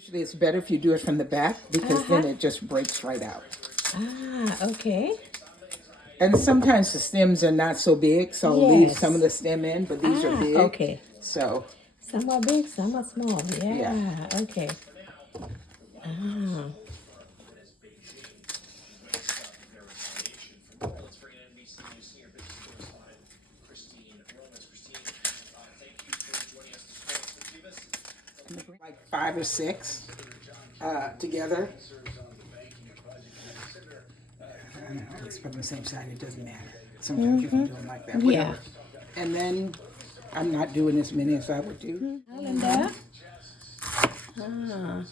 Usually it's better if you do it from the back because then it just breaks right out. Ah, okay. And sometimes the stems are not so big, so I'll leave some of the stem in, but these are big. Okay. So some are big, some are small. Yeah. Yeah. Okay. Ah. like 5 or 6 together. I know, it's from the same side, it doesn't matter. Sometimes you can do them like that, whatever. Yeah. And then I'm not doing as many as I would do. Linda. Ah.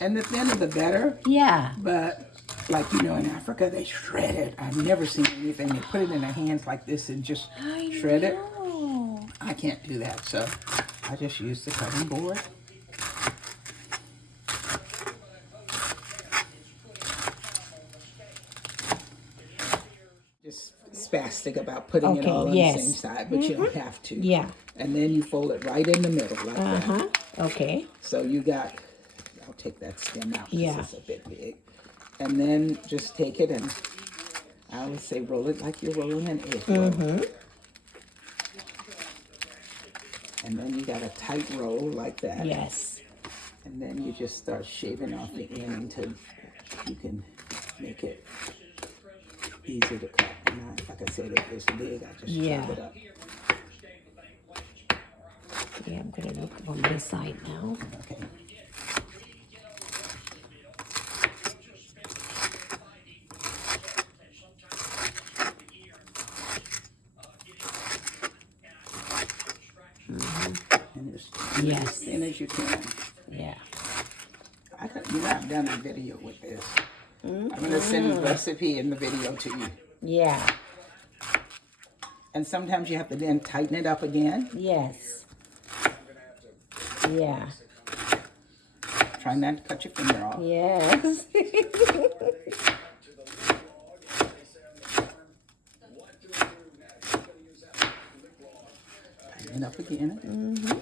And the thinner the better. Yeah. But like, you know, in Africa, they shred it. I've never seen anything. They put it in their hands like this and just shred it. I can't do that, so I just use the cutting board. Just spastic about putting it all on the same side, but you don't have to. Yeah. And then you fold it right in the middle like that. Okay. So you got, I'll take that stem out because Yeah. it's a bit big. And then just take it and I always say roll it like you're rolling an egg roll. And then you got a tight roll like that. Yes. And then you just start shaving off the end until you can make it easy to cut. And like I said, if it's big, I just chop it up. Yeah, I'm going to look on this side now. Okay. And as thin as you can. Yeah. I've done a video with this. I'm going to send the recipe in the video to you. Yeah. And sometimes you have to then tighten it up again. Yes. Yeah. Try not to cut your finger off. Yes. Tighten it up again.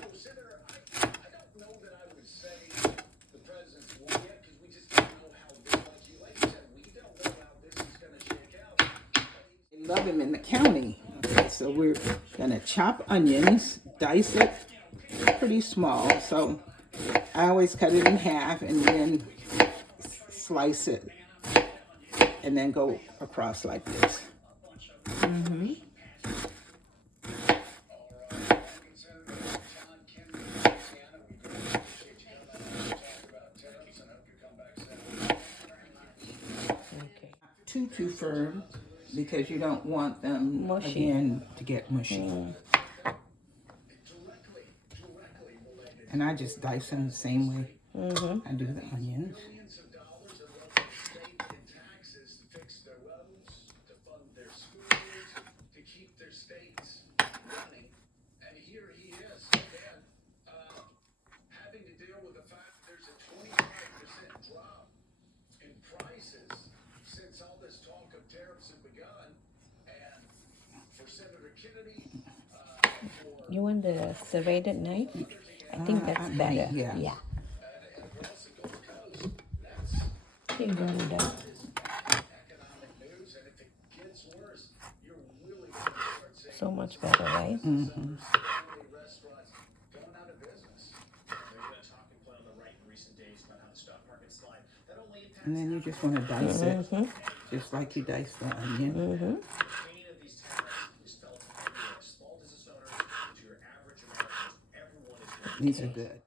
Love him in the county. Okay, so we're gonna chop onions, dice it pretty small. So I always cut it in half and then slice it and then go across like this. Too firm because you don't want them again to get mushy. And I just dice them the same way I do the onions. You want the serrated knife? I think that's better. Yeah. Yeah. Here you go, Linda. So much better, right? And then you just want to dice it, just like you dice the onion. These are good.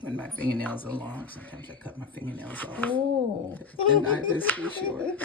When my fingernails are long, sometimes I cut my fingernails off. Oh. The knife is too short.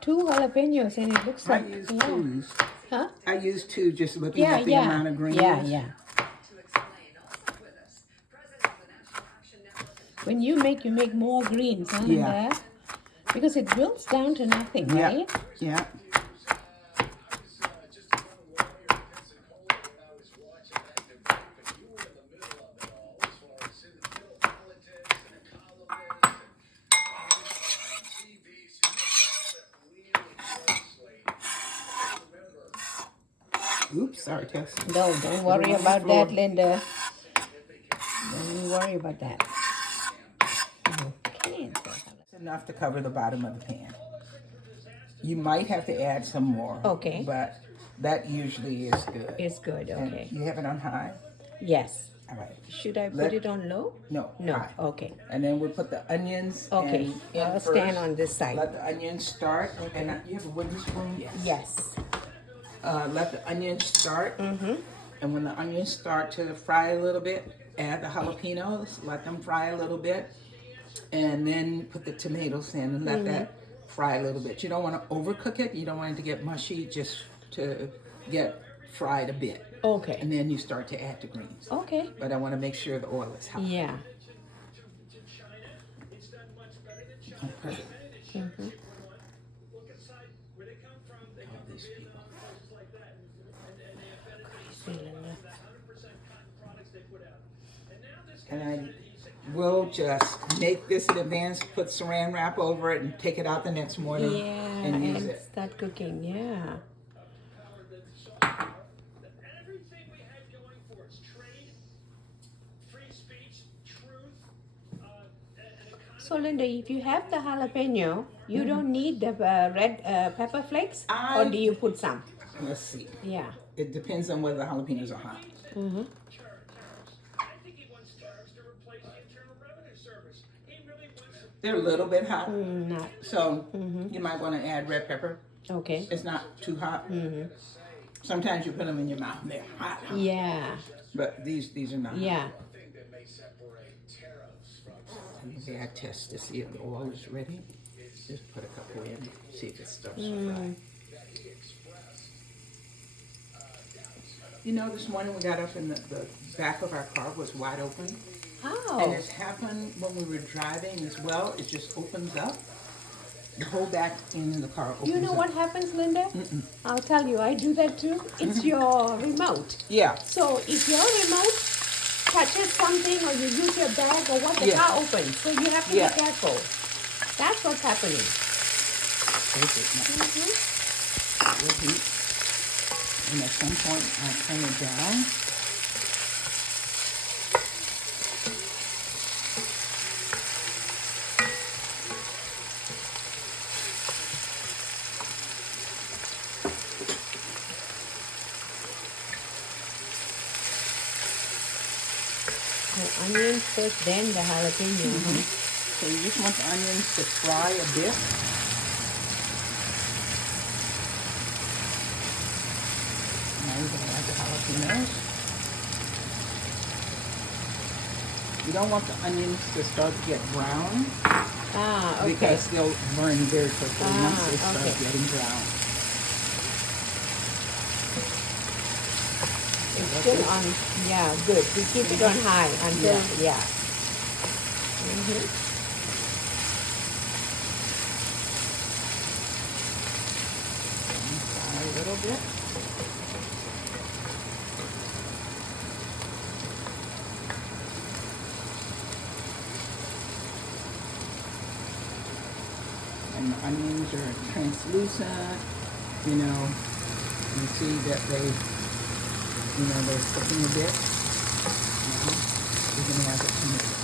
2 jalapenos, and it looks I like use yeah. twos. Huh? I use two, just looking Yeah, at the yeah, amount of greens. yeah. When you make more greens, huh, Yeah. Linda? Because it wilts down to nothing, Yeah. right? Yeah. Oops, sorry, Tess. No, don't worry about that, Linda. Don't you worry about that. Okay. It's enough to cover the bottom of the pan. You might have to add some more. Okay. But that usually is good. It's good, And okay. you have it on high? Yes. All right. Should I put it on low? No. No, High. okay. And then we'll put the onions Okay, in I'll first. stand on this side. Let the onions start. Okay. And you have a wooden spoon? Yes. Yes. Let the onions start. Mm-hmm. And when the onions start to fry a little bit, add the jalapenos. Let them fry a little bit. And then put the tomatoes in and let that fry a little bit. You don't want to overcook it. You don't want it to get mushy, just to get fried a bit. Okay. And then you start to add the greens. Okay. But I want to make sure the oil is hot. Yeah. Okay. Mm-hmm. All these people. Crazy, Linda. And I will just make this in advance, put saran wrap over it, and take it out the next morning Yeah, and use it. start cooking, yeah. So Linda, if you have the jalapeno, you don't need the red pepper flakes, or do you put some? Let's see. Yeah. It depends on whether the jalapenos are hot. Mm-hmm. They're a little bit hot, Not. so you might want to add red pepper. Okay. It's not too hot. Sometimes you put them in your mouth and they're hot. Yeah. But these are not. Yeah. Maybe I test to see if the oil is ready. Just put a couple in, see if it starts to fry. You know, this morning we got up and the back of our car was wide open. Oh. And it's happened when we were driving as well. It just opens up. The whole back end of the car opens up. You know what happens, Linda? I'll tell you, I do that too. It's your remote. Yeah. So if your remote touches something or you use your bag or what, the car opens. So you have to be careful. That's what's happening. We'll heat. And at some point I'll turn it down. Onions first, then the jalapeno. So you just want the onions to fry a bit. Now we're going to add the jalapenos. You don't want the onions to start to get brown Ah, okay. because they'll burn very quickly once they start okay. getting brown. It's still on, yeah, good. We keep it on high until, yeah. Fry a little bit. And the onions are translucent, you know, you see that they're cooking a bit. Now, we're going to add the tomatoes.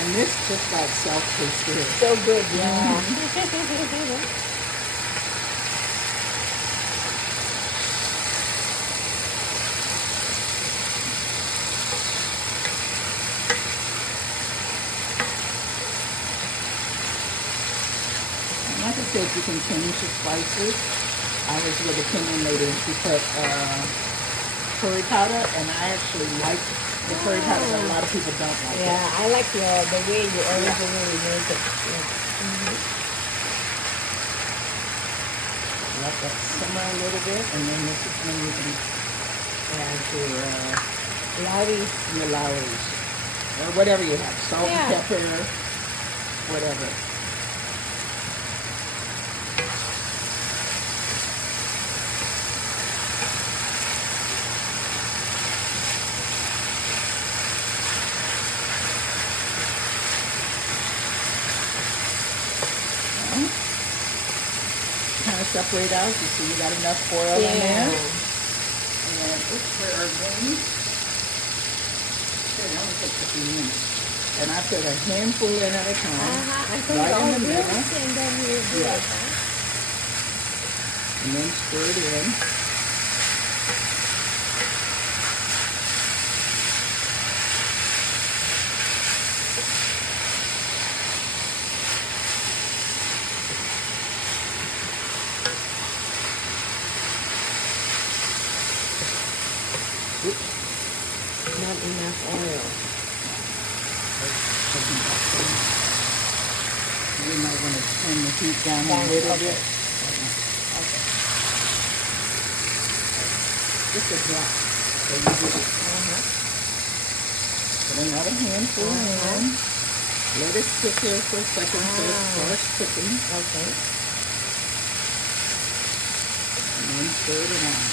And this just by itself tastes good. So good, yeah. Like I said, you can change the spices. I was with opinion later if you put curry powder, and I actually like the curry powder, but a lot of people don't like it. Yeah, I like the way you originally make it. Yeah. Let that simmer a little bit, and then this is when you can add your Lowry's, or whatever you have, salt and pepper, whatever. Kind of separate out. You see, you got enough oil in there. And then, oops, where are things? It only takes a few minutes. And I put a handful in at a time. Right in the middle. And then you do it. And then stir it in. Oops. Not enough oil. You might want to turn the heat down a little bit. Okay. Just a drop. So you just put another handful in. Let it sit there for a second so it starts cooking. Okay. And then stir it around.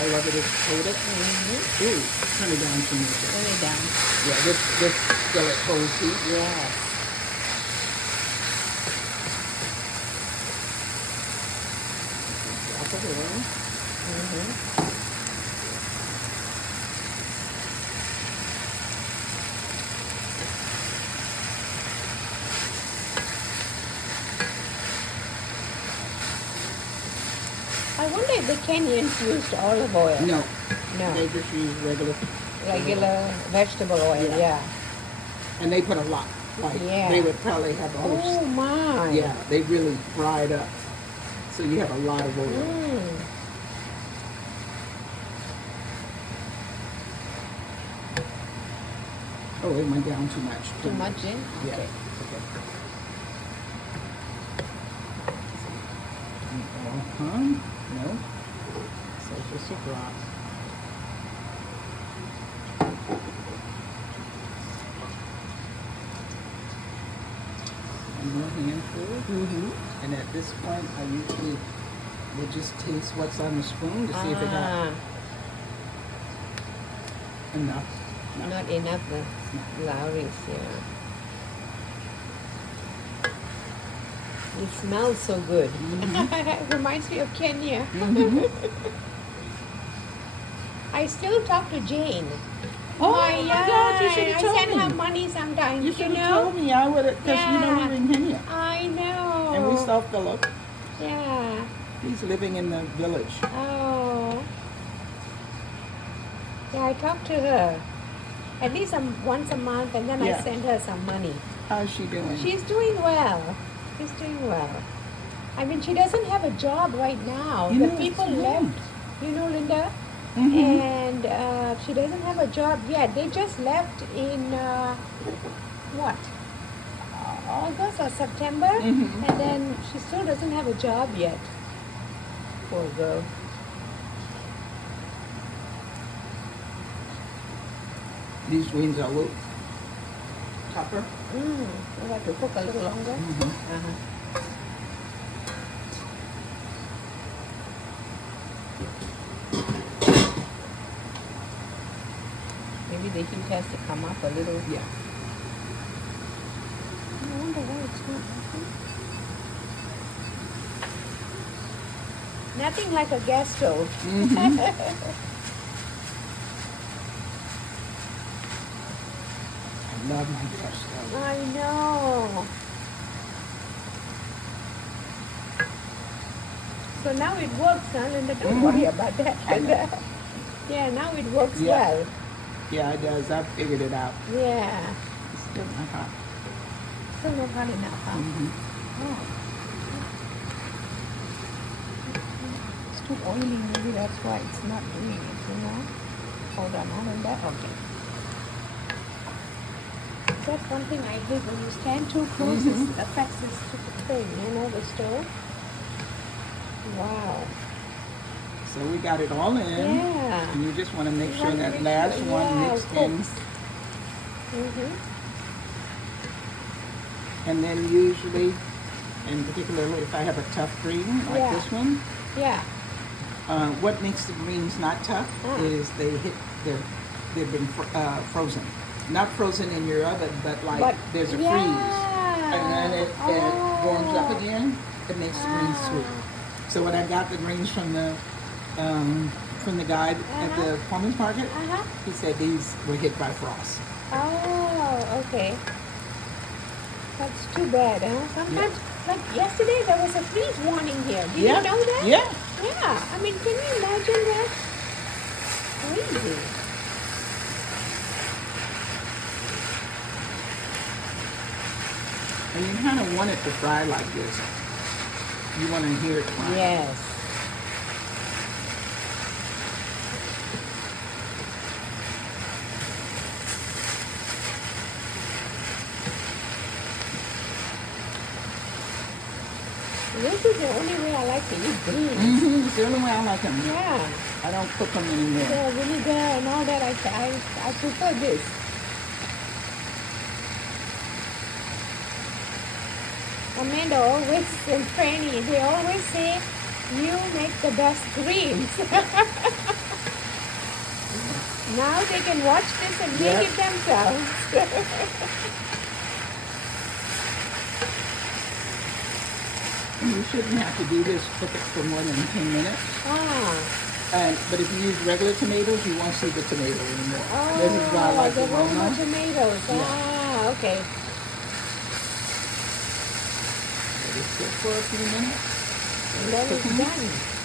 All of it is coated. Ooh, turn it down too much. Turn it down. Yeah, this still at cold heat. Yes. Drop of oil. I wonder if the Kenyans used olive oil. No. No. They just use regular vegetable oil, yeah. And they put a lot. Like, they would probably have a whole... Oh, my. Yeah, they really fry it up. So you have a lot of oil. Oh, it went down too much. Too much in? Yeah. Okay. No. So just a drop. One more handful. And at this point, I usually will just taste what's on the spoon to see if it got enough. Not enough, the Lowry's, yeah. It smells so good. It reminds me of Kenya. I still talk to Jane. Oh my God, you should have told me. I send her money sometimes, You should have told me. I would have, because you know we're in Kenya. I know. And we saw Philip. Yeah. He's living in the village. Oh. Yeah, I talk to her at least once a month, and then I send her some money. How's she doing? She's doing well. She's doing well. I mean, she doesn't have a job right now. The people left, you know, Linda? And she doesn't have a job yet. They just left in, August or September? And then she still doesn't have a job yet. Poor girl. These wings are a little tougher. You have to cook a little longer. Maybe the heat has to come up a little. Yeah. I wonder why it's not working. Nothing like a gas stove. I love my gas stove. I know. So now it works, huh, Linda? Don't worry about that. Yeah, now it works Yeah. well. Yeah, it does. I figured it out. Yeah. It's still not hot. Still not hot enough, huh? Mm-hmm. Oh. It's too oily, maybe that's why it's not doing it, you know? Hold on, not on that. Okay. That's one thing I hate when you stand too close, Mhm. it affects this stupid thing, you know, the stove. Wow. So we got it all in. Yeah. And you just want to make You sure wanna that make last sure- one yeah, mixed in. cooks. Mm-hmm. And then usually, and particularly if I have a tough green like Yeah. this one, Yeah. what makes the greens not tough is they've been frozen. Not frozen in your oven, but like But- there's a yeah. freeze. And then it warms up again. It makes the greens Ah. sweet. So when I got the greens from the guy at the farmer's market, Uh-huh. he said these were hit by frost. Oh, okay. That's too bad, huh? Sometimes, like yesterday, there was a freeze warning here. Did you know that? Yeah. Yeah. I mean, can you imagine that? Crazy. And you kind of want it to fry like this. You want to hear it fry. Yes. This is the only way I like to eat beans. Mm-hmm. It's the only way I like them. Yeah. I don't cook them anymore. The vinegar and all that, I prefer this. Amanda always, and Franny, they always say, you make the best greens. Now they can watch this and make it themselves. You shouldn't have to do this, cook it for more than 10 minutes. But if you use regular tomatoes, you won't see the tomato anymore. This is why I like the Roma Roma. tomatoes. Yeah. Okay. Let it sit for a few minutes. And then it's done.